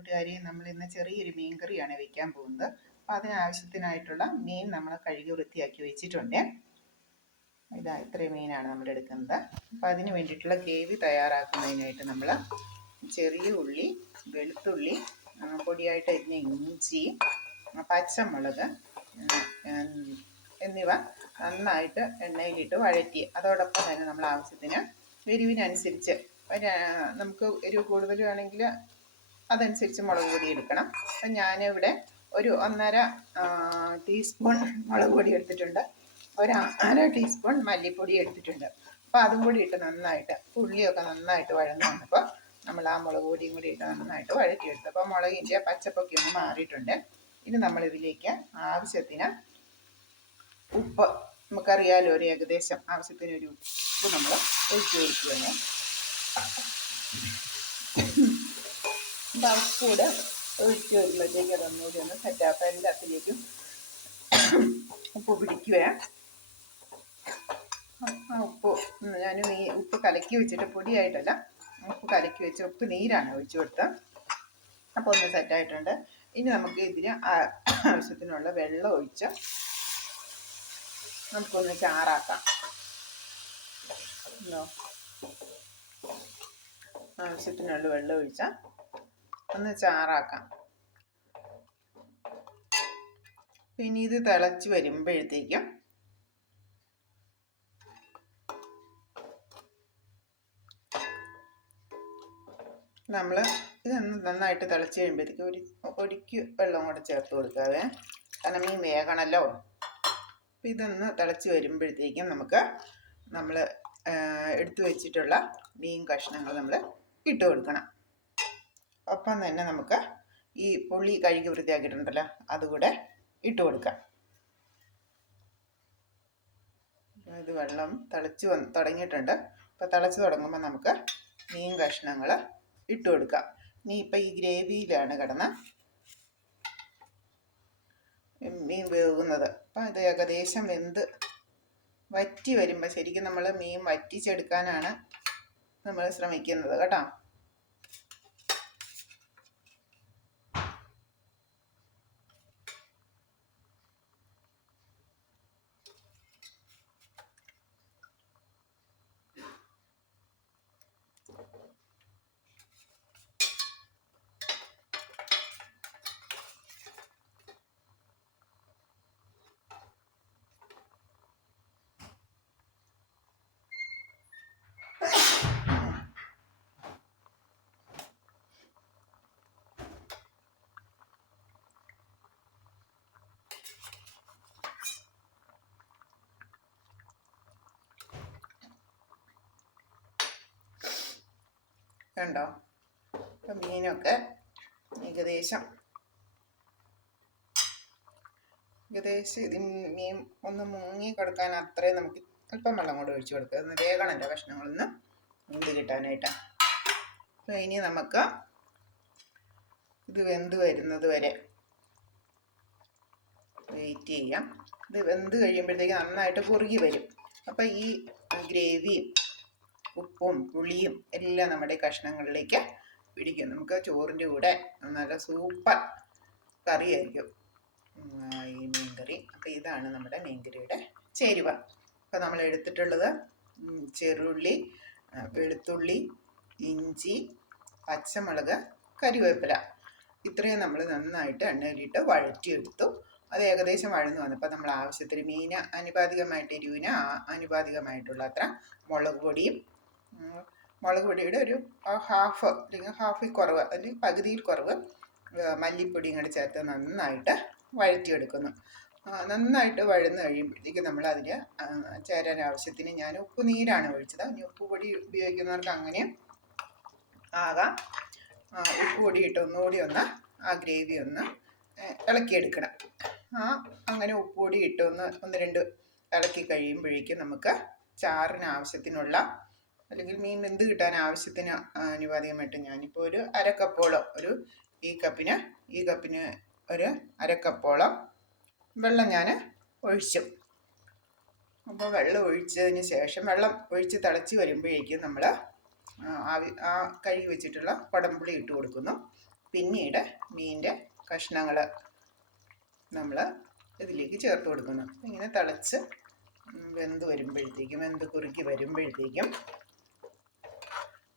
കൂട്ടുകാരി, നമ്മൾ ഇന്ന് ചെറിയൊരു മീൻ കറിയാണ് വെക്കാൻ പോകുന്നത്. അപ്പോൾ അതിനാവശ്യത്തിനായിട്ടുള്ള മീൻ നമ്മൾ കഴുകി വൃത്തിയാക്കി വെച്ചിട്ടുണ്ട്. ഇതാ ഇത്രയും മീനാണ് നമ്മൾ എടുക്കുന്നത്. അപ്പോൾ അതിന് വേണ്ടിയിട്ടുള്ള ഗ്രേവി തയ്യാറാക്കുന്നതിനായിട്ട് നമ്മൾ ചെറിയ ഉള്ളി, വെളുത്തുള്ളി, പൊടിയായിട്ട് അരിഞ്ഞ ഇഞ്ചി, പച്ചമുളക് എന്നിവ നന്നായിട്ട് എണ്ണയിലിട്ട് വഴറ്റി, അതോടൊപ്പം തന്നെ നമ്മൾ ആവശ്യത്തിന് എരിവിനനുസരിച്ച് നമുക്ക് എരിവ് കൂടുതൽ വേണമെങ്കിൽ അതനുസരിച്ച് മുളക് പൊടി എടുക്കണം. അപ്പം ഞാനിവിടെ ഒരു 1.5 ടീസ്പൂൺ മുളക് പൊടി എടുത്തിട്ടുണ്ട്, ഒരു 1/2 ടീസ്പൂൺ മല്ലിപ്പൊടി എടുത്തിട്ടുണ്ട്. അപ്പോൾ അതും കൂടി ഇട്ട് നന്നായിട്ട്, ഉള്ളിയൊക്കെ നന്നായിട്ട് വഴന്നു വന്നപ്പോൾ നമ്മൾ ആ മുളക് പൊടിയും കൂടി ഇട്ട് നന്നായിട്ട് വഴറ്റിയെടുത്തു. അപ്പോൾ മുളകിൻ്റെ പച്ചപ്പൊക്കെ ഒന്ന് മാറിയിട്ടുണ്ട്. ഇനി നമ്മളിതിലേക്ക് ആവശ്യത്തിന് ഉപ്പ്, നമുക്കറിയാലോ ഒരു ഏകദേശം ആവശ്യത്തിന് ഒരു ഉപ്പ് നമ്മൾ ഒഴിച്ചു കൊടുക്കുകയാണ്. ഉപ്പൂടെ ഒഴിച്ച് വരുമ്പോഴത്തേക്ക് അതൊന്നുകൂടി ഒന്ന് സെറ്റാപ്പ്, എല്ലാത്തിലേക്കും ഉപ്പ് പിടിക്കുക. ആ ഉപ്പ് ഞാൻ ഉപ്പ് കലക്കി വെച്ചിട്ട്, പൊടിയായിട്ടല്ല, ഉപ്പ് കലക്കി വെച്ച് ഉപ്പ് നീരാണ് ഒഴിച്ചു കൊടുത്തത്. അപ്പോൾ ഒന്ന് സെറ്റായിട്ടുണ്ട്. ഇനി നമുക്ക് ഇതിന് ആവശ്യത്തിനുള്ള വെള്ളം ഒഴിച്ച് നമുക്കൊന്ന് ചാറാക്കാം. ആവശ്യത്തിനുള്ള വെള്ളം ഒഴിച്ചാൽ ഒന്ന് ചാറാക്കാം. പിന്നെ ഇത് തിളച്ച് വരുമ്പോഴത്തേക്കും നമ്മൾ ഇതൊന്ന് നന്നായിട്ട് തിളച്ച് കഴിയുമ്പോഴത്തേക്കും ഒരു പൊടിക്ക് വെള്ളം കൂടെ ചേർത്ത് കൊടുക്കാവേ, കാരണം മീൻ വേകണമല്ലോ. അപ്പം ഇതൊന്ന് തിളച്ച് വരുമ്പോഴത്തേക്കും നമ്മൾ എടുത്തു വെച്ചിട്ടുള്ള മീൻ കഷ്ണങ്ങൾ നമ്മൾ ഇട്ട് കൊടുക്കണം. ഒപ്പം തന്നെ നമുക്ക് ഈ പുളി കഴുകി വൃത്തിയാക്കിയിട്ടുണ്ടല്ലോ, അതുകൂടെ ഇട്ട് കൊടുക്കാം. ഇത് വെള്ളം തിളച്ച് തുടങ്ങിയിട്ടുണ്ട്. അപ്പോൾ തിളച്ച് തുടങ്ങുമ്പോൾ നമുക്ക് മീൻ കഷ്ണങ്ങൾ ഇട്ട് കൊടുക്കാം. ഇനി ഇപ്പം ഈ ഗ്രേവിയിലാണ് കിടന്ന് മീൻ വേകുന്നത്. അപ്പം ഇത് ഏകദേശം വെന്ത് വറ്റി വരുമ്പോൾ, ശരിക്കും നമ്മൾ മീൻ വറ്റിച്ചെടുക്കാനാണ് നമ്മൾ ശ്രമിക്കുന്നത് കേട്ടോ. കണ്ടോ, അപ്പം മീനൊക്കെ ഏകദേശം ഇതിന് മീൻ ഒന്ന് മുങ്ങി കൊടുക്കാൻ അത്രയും നമുക്ക് അല്പം വെള്ളം കൂടെ ഒഴിച്ചു കൊടുക്കുക. ഒന്ന് വേഗണമല്ലോ കഷ്ണങ്ങളൊന്ന് വെന്ത് കിട്ടാനായിട്ട്. അപ്പോൾ ഇനി നമുക്ക് ഇത് വെന്ത് വരുന്നത് വരെ വെയിറ്റ് ചെയ്യാം. ഇത് വെന്ത് കഴിയുമ്പോഴത്തേക്ക് നന്നായിട്ട് കുറുകി വരും. അപ്പോൾ ഈ ഗ്രേവിയും ഉപ്പും പുളിയും എല്ലാം നമ്മുടെ കഷ്ണങ്ങളിലേക്ക് പിടിക്കും. നമുക്ക് ചോറിൻ്റെ കൂടെ നല്ല സൂപ്പർ കറിയായിരിക്കും ഈ മീൻകറി. അപ്പോൾ ഇതാണ് നമ്മുടെ മീൻകറിയുടെ ചേരുവ. അപ്പോൾ നമ്മൾ എടുത്തിട്ടുള്ളത് ചെറുള്ളി, വെളുത്തുള്ളി, ഇഞ്ചി, പച്ചമുളക്, കരിവേപ്പില, ഇത്രയും നമ്മൾ നന്നായിട്ട് എണ്ണയിലിട്ട് വഴറ്റിയെടുത്തു. അത് ഏകദേശം വഴന്നു വന്നപ്പോൾ നമ്മൾ ആവശ്യത്തിന് മീന് ആനുപാതികമായിട്ട്, എരിവിന് ആനുപാതികമായിട്ടുള്ള അത്ര മുളക് പൊടിയുടെ ഒരു ഹാഫ് അല്ലെങ്കിൽ ഹാഫിൽ കുറവ് അല്ലെങ്കിൽ പകുതിയിൽ കുറവ് മല്ലിപ്പൊടിയും കൂടി ചേർത്ത് നന്നായിട്ട് വഴറ്റിയെടുക്കുന്നു. നന്നായിട്ട് വഴന്ന് കഴിയുമ്പോഴത്തേക്ക് നമ്മൾ അതിന് ചേരാൻ ആവശ്യത്തിന് ഞാൻ ഉപ്പ് നീരാണ് ഒഴിച്ചത്. ഇനി ഉപ്പ് പൊടി ഉപയോഗിക്കുന്നവർക്ക് അങ്ങനെ ആകാം. ഉപ്പ് പൊടി ഇട്ട് ഒന്നുകൂടി ഒന്ന് ആ ഗ്രേവി ഒന്ന് ഇളക്കിയെടുക്കണം. അങ്ങനെ ഉപ്പ് പൊടി ഇട്ട് ഒന്ന് രണ്ട് ഇളക്കി കഴിയുമ്പോഴേക്കും നമുക്ക് ചാറിന് ആവശ്യത്തിനുള്ള, അല്ലെങ്കിൽ മീൻ വെന്ത് കിട്ടാൻ ആവശ്യത്തിന് ആനുപാതികമായിട്ട് ഞാനിപ്പോൾ ഒരു അരക്കപ്പോളം, ഈ കപ്പിന് ഒരു അരക്കപ്പോളം വെള്ളം ഞാൻ ഒഴിച്ചു. അപ്പോൾ വെള്ളം ഒഴിച്ചതിന് ശേഷം, വെള്ളം ഒഴിച്ച് തിളച്ച് വരുമ്പോഴേക്കും നമ്മൾ കഴുകി വെച്ചിട്ടുള്ള കുടംപുളി ഇട്ട് കൊടുക്കുന്നു. പിന്നീട് മീനിൻ്റെ കഷ്ണങ്ങൾ നമ്മൾ ഇതിലേക്ക് ചേർത്ത് കൊടുക്കുന്നു. ഇങ്ങനെ തിളച്ച് വെന്ത് വരുമ്പോഴത്തേക്കും, വെന്ത് കുറുക്കി വരുമ്പോഴത്തേക്കും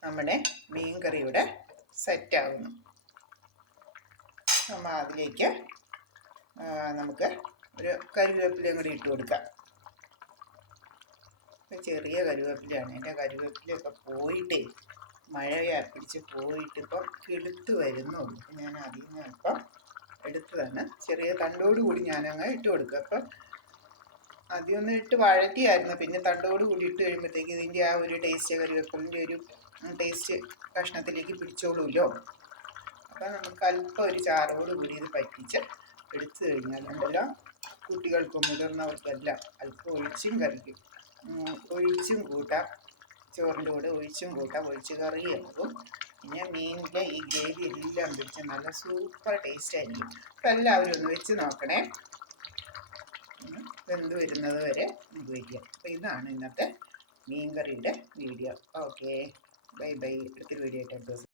നമ്മുടെ മീൻ കറി ഇവിടെ സെറ്റാകുന്നു. നമ്മൾ അതിലേക്ക് നമുക്ക് ഒരു കറിവേപ്പിലയും കൂടി ഇട്ട് കൊടുക്കാം. ചെറിയ കറിവേപ്പിലയാണ്. എൻ്റെ കറിവേപ്പിലയൊക്കെ പോയിട്ടേ മഴയാ പിടിച്ച് പോയിട്ട് ഇപ്പം കിളുത്ത് വരുന്നുള്ളൂ. ഞാൻ അതിൽ നിന്ന് ഇപ്പം എടുത്തതാണ്. ചെറിയ തണ്ടോടുകൂടി ഞാനങ്ങ് ഇട്ട് കൊടുക്കുക. അപ്പം ആദ്യം ഒന്ന് ഇട്ട് വഴറ്റിയായിരുന്നു. പിന്നെ തണ്ടോടുകൂടി ഇട്ട് കഴിയുമ്പോഴത്തേക്ക് ഇതിൻ്റെ ആ ഒരു ടേസ്റ്റ്, കറിവേപ്പിലിൻ്റെ ഒരു ടേസ്റ്റ് കഷ്ണത്തിലേക്ക് പിടിച്ചോളൂല്ലോ. അപ്പം നമുക്ക് അല്പം ഒരു ചാറോടുകൂടി ഇത് പറ്റിച്ച് എടുത്തു കഴിഞ്ഞാൽ ഉണ്ടല്ലോ, കുട്ടികൾക്കും മുതിർന്നവർക്കെല്ലാം അല്പം ഒഴിച്ചും കൂട്ടാം. ചോറിൻ്റെ കൂടെ ഒഴിച്ചും കൂട്ടാം. ഒഴിച്ച് കറിയാകും. പിന്നെ മീനിൻ്റെ ഈ ഗ്രേവി എല്ലാം പിടിച്ച് നല്ല സൂപ്പർ ടേസ്റ്റ് ആയിരിക്കും. അപ്പം എല്ലാവരും ഒന്ന് വെച്ച് നോക്കണേ. വെന്ത് വരുന്നത് വരെ നമുക്ക് വയ്ക്കാം. അപ്പോൾ ഇതാണ് ഇന്നത്തെ മീൻ കറിയുടെ വീഡിയോ. Okay, bye bye. അടുത്തൊരു വീഡിയോ ആയിട്ട്